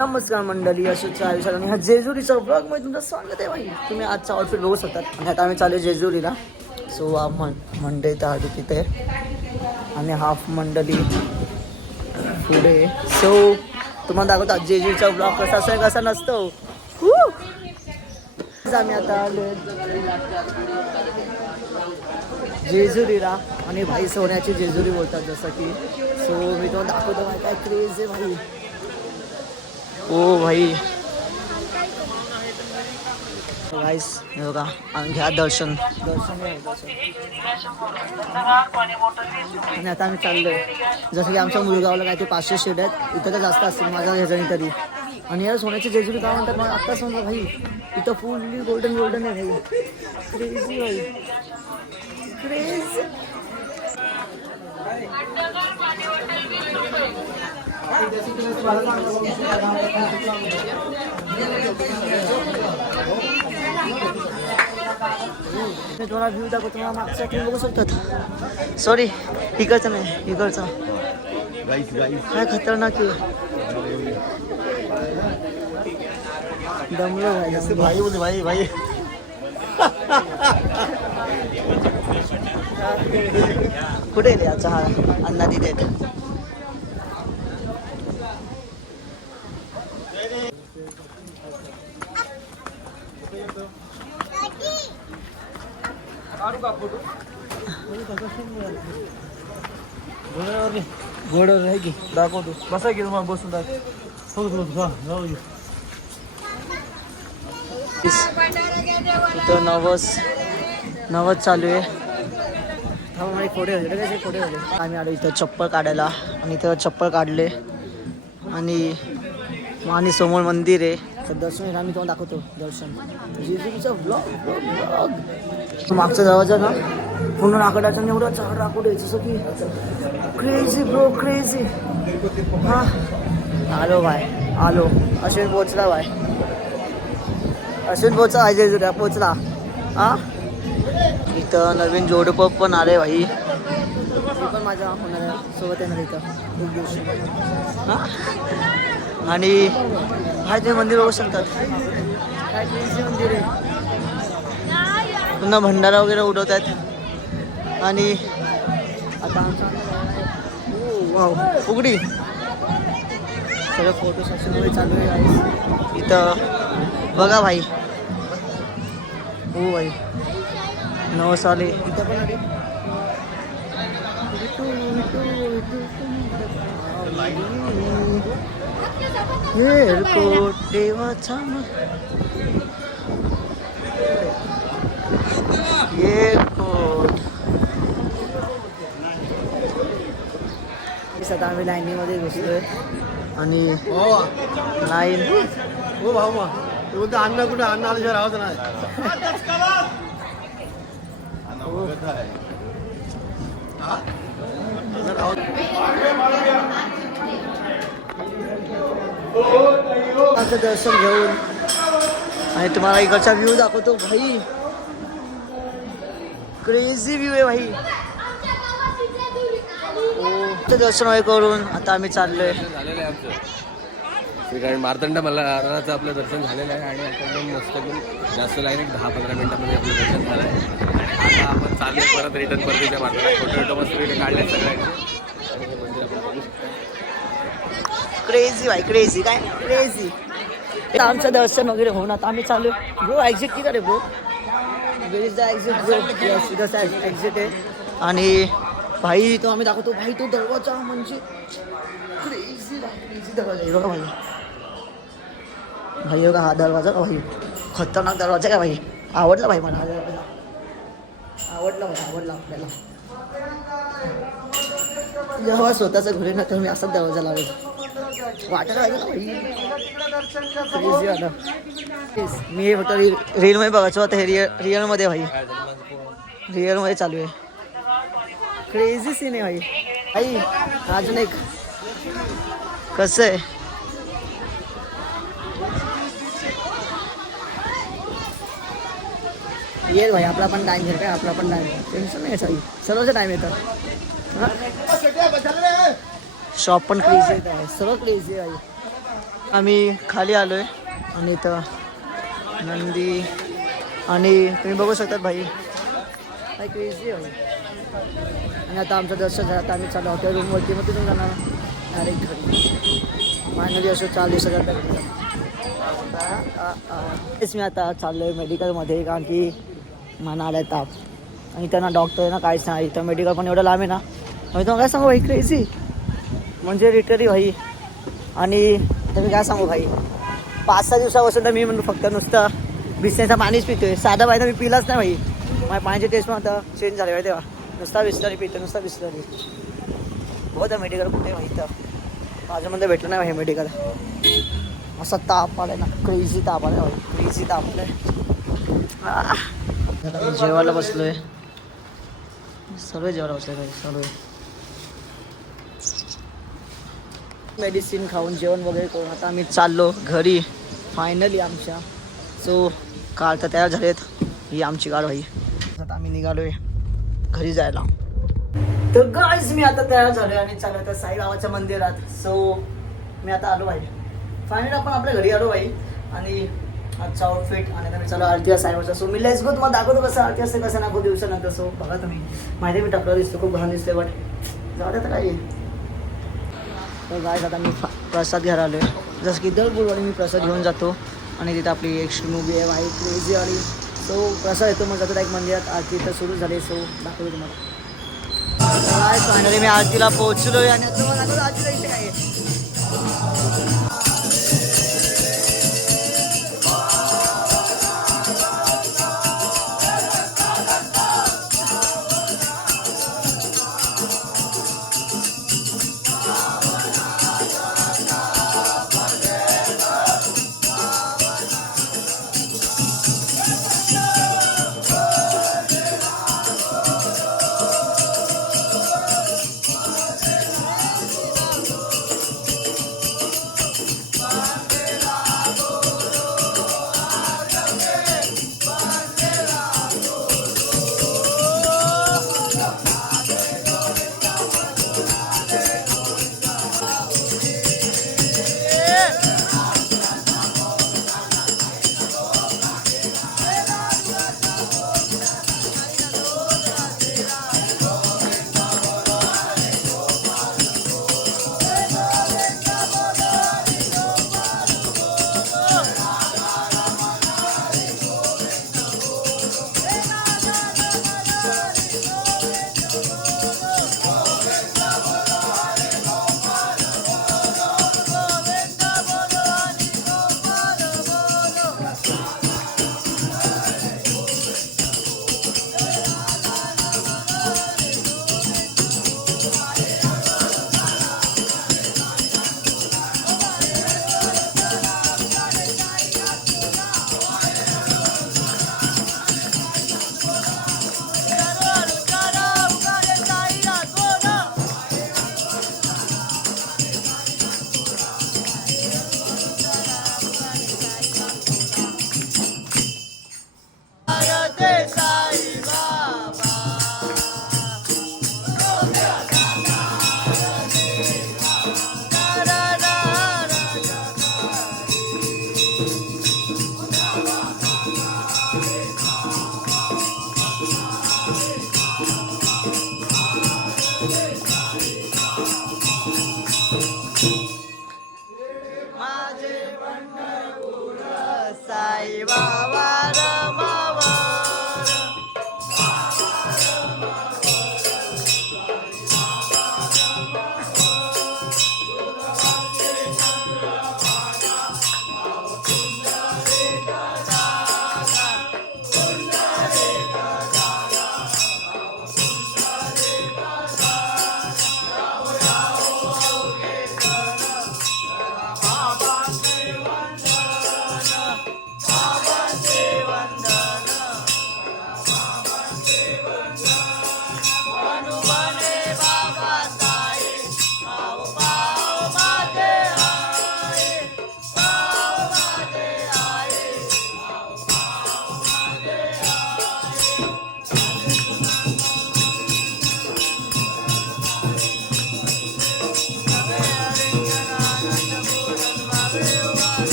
नमस्कार मंडळी, अशोकच्या आयुष्यात आणि हा जेजुरीचा ब्लॉग मध्ये तुमचं स्वागत आहे भाई. तुम्ही आजचा आउटफिट बघू शकतात. आणि आता आम्ही चालू जेजुरीला. सो हा मंडळी तर आधी तिथे आणि हाफ मंडळी पुढे. सो तुम्हाला दाखवतो जेजुरीचा ब्लॉग कसा असेल कसा नसतो. आम्ही आता आलो जेजुरीला आणि भाई सोन्याची जेजुरी बोलतात जसं की. सो मी तुम्हाला दाखवतो भाई काय क्रेज आहे भाई. ओ भाई गाइस हे बघा घ्या दर्शन आणि आता आम्ही चाललोय. जसं की आमच्या मुलगावला काय ते 500 शेड आहेत, इथं तर जास्त असतील माझ्या ह्याच्याने तरी. आणि यार सोन्याची जेजुरी काय म्हणतात मला आत्ताच समजा भाई. इथं फुल्ली गोल्डन गोल्डन आहे भाई. क्रेझी भाई क्रेझी. तुम्हाला व्ह्यू दाखवतो. तुम्हाला मागच्या तुम्ही बघू शकतात. सॉरी इकडचं नाही, इकडचं काय खतरनाक आहे. दमलो भाई भाई भाई. कुठे रे अच्छा हा अण्णा तिथे. घोड्यावर आहे की दाखवतो. बसा की तुम्हाला बसून दाखव. इथं नवस चालू आहे. फोटो होते. आम्ही आलो इथं चप्पल काढायला आणि इथं चप्पल काढले आणि समोर मंदिर आहे. तर दर्शन आम्ही तुम्हाला दाखवतो. दर्शन जेजुरीचा ब्लॉग मागचा दरवाजा ना पूर्ण नाकडाचा एवढा चार राखोड आहे जसं की. Crazy bro crazy. हा आलो भाई आलो. अश्विन पोचला भाई. अश्विन पोचला जेजुरीला पोचला. हा इथं नवीन जोडपं पण आले भाई. पण माझ्या होणाऱ्या सोबत येणार इथं एक दिवशी. हां आणि हाय ते मंदिर बघू शकतात. काय क्रेझी मंदिर आहे. पुन्हा भंडारा वगैरे उडवत आहेत. आणि आता वाव उघडी सगळं फोटो सेशनमध्ये चालू आहे इथं. बघा भाई हो भाई नवस आले इथं पण आले. एअरपोर्ट देवाचा एअरपोर्ट. सध्या आम्ही लाईनीमध्ये घुसलोय आणि लाईन हो भाऊ मग बोलतो अन्न कुठे अन्न आल्याशिवाय राहत नाही. दर्शन घेऊन आणि तुम्हाला इकडचा व्ह्यू दाखवतो भाई. क्रेझी व्ह्यू आहे भाई. दर्शन वगैरे करून आता आम्ही चाललोय. झालेलं आहे आमचं कारण मार्तंड मल्हाराचं आपलं दर्शन झालेलं आहे आणि आपण एकदम मस्त जास्त लाईन 10-15 मिनिटांमध्ये आपलं दर्शन झालं आहे. आणि आता आपण चालले परत रिटर्न परतीच्या मार्गाला. फोटो मस्त व्हिडिओ काढले सगळ्यांचे. क्रेझी भाई क्रेझी काय क्रेझी. आमचं दर्शन वगैरे होऊन आता आम्ही चालू. ब्रो एक्झिट किती रे bro. Where is the exit bro. Yes इथं एक्झिट आहे. आणि भाई तो आम्ही दाखवतो भाई. तो दरवाजा म्हणजे क्रेझी क्रेझी दरवाजा आहे बघा भाई. भाई बघा हा दरवाजा का भाई खतरनाक दरवाजा का भाई. आवडला भाई मला हा दरवाजा. आवडला भाई आवडला आपल्याला. जेव्हा स्वतःचं घरी ना तर मी असाच दरवाजा लावेल. वाटायला पाहिजे ना भाई. मी हे फक्त रीलमध्ये बघायचो. आता हे रिअलमध्ये भाई रिअलमध्ये चालू आहे. क्रेझी सीन आहे भाई. भाई अजून एक कसं आहे. ये भाई आपला पण टाइम घेत. आपला पण टाइम टेन्शन नाही याचा. सर्वच टाइम येतं. शॉप पण क्रेझी आहे. सर्व क्रेझी आहे भाई. आम्ही खाली आलोय आणि इथं नंदी आणि तुम्ही बघू शकता भाई काय क्रेझी आहे भाई. आणि आता आमचं दर्शन झालं. आता आम्ही चालू हॉटेल रूमवरती मग तिथून जाणार डायरेक्ट घरी. फायनली असं 4 दिवसाच्या तेच मी आता चाललो आहे मेडिकलमध्ये कारण की मला आला ताप आणि त्यांना डॉक्टर आहे ना काहीच नाही. इथं मेडिकल पण एवढं लांब आहे ना. मी तुम्हाला काय सांगू भाई क्रेझी म्हणजे लिटरली भाई. आणि तुम्ही काय सांगू भाई 5-6 दिवसापासून तर मी म्हणतो फक्त नुसतं बिस्लेरीचं पाणीच पितोय. साधा पाणी तर मी पिलाच नाही भाई. माझ्या पाण्याची टेस्ट पण आता चेंज झाली आहे तेव्हा. नुसता बिस्लरी पितो नुसता बिस्लरी. बहुत आहे मेडिकल कुठे भाई इथं माझ्यामध्ये भेटलं नाही भाई मेडिकल. असा ताप आलाय ना क्रेझी ताप आलाय भाई क्रेझी ताप आलाय. जेवायला बसलोय सर्व जेवायला बसलोय भाई सर्व. मेडिसिन खाऊन जेवण वगैरे करून आता आम्ही चाललो घरी फायनली आमच्या. सो कार तर तयार झालेत. ही आमची कार भाई. आता आम्ही निघालोय घरी जायला. तर गाईज मी आता तयार झालोय आणि चालू आता साईबाबाच्या मंदिरात. सो मी आता आलो भाई फायनली आपण आपल्या घरी आलो भाई. आणि आजचा आउटफिट आणि आता मी चालू आरती साईबाबाचा. सो मी लेट्स गो तुम्हाला दाखवतो कसं आरती असते कसं ना खूप दिवसानंतर. सो बघा तुम्ही माहिती मी टाकलं दिसतो खूप घाण दिसते बट जाऊ द्या तर काय. तर गाईज आता मी प्रसाद घ्यायला आलो आहे. जसं की दर गुरुवारी मी प्रसाद घेऊन जातो आणि तिथं आपली एक मूवी आहे वाईट क्रेझी आणि सो प्रसाद येतो मग जातो एक मंदिरात. आरती तर सुरू झाली. सो दाखवतो तुम्हाला. गाईज फायनली मी आरतीला पोहोचलो आहे आणि आता मला दाखवतो आरतीला इथे काय आहे.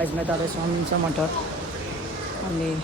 गाईज मी आता आलो स्वामींच्या मठात आणि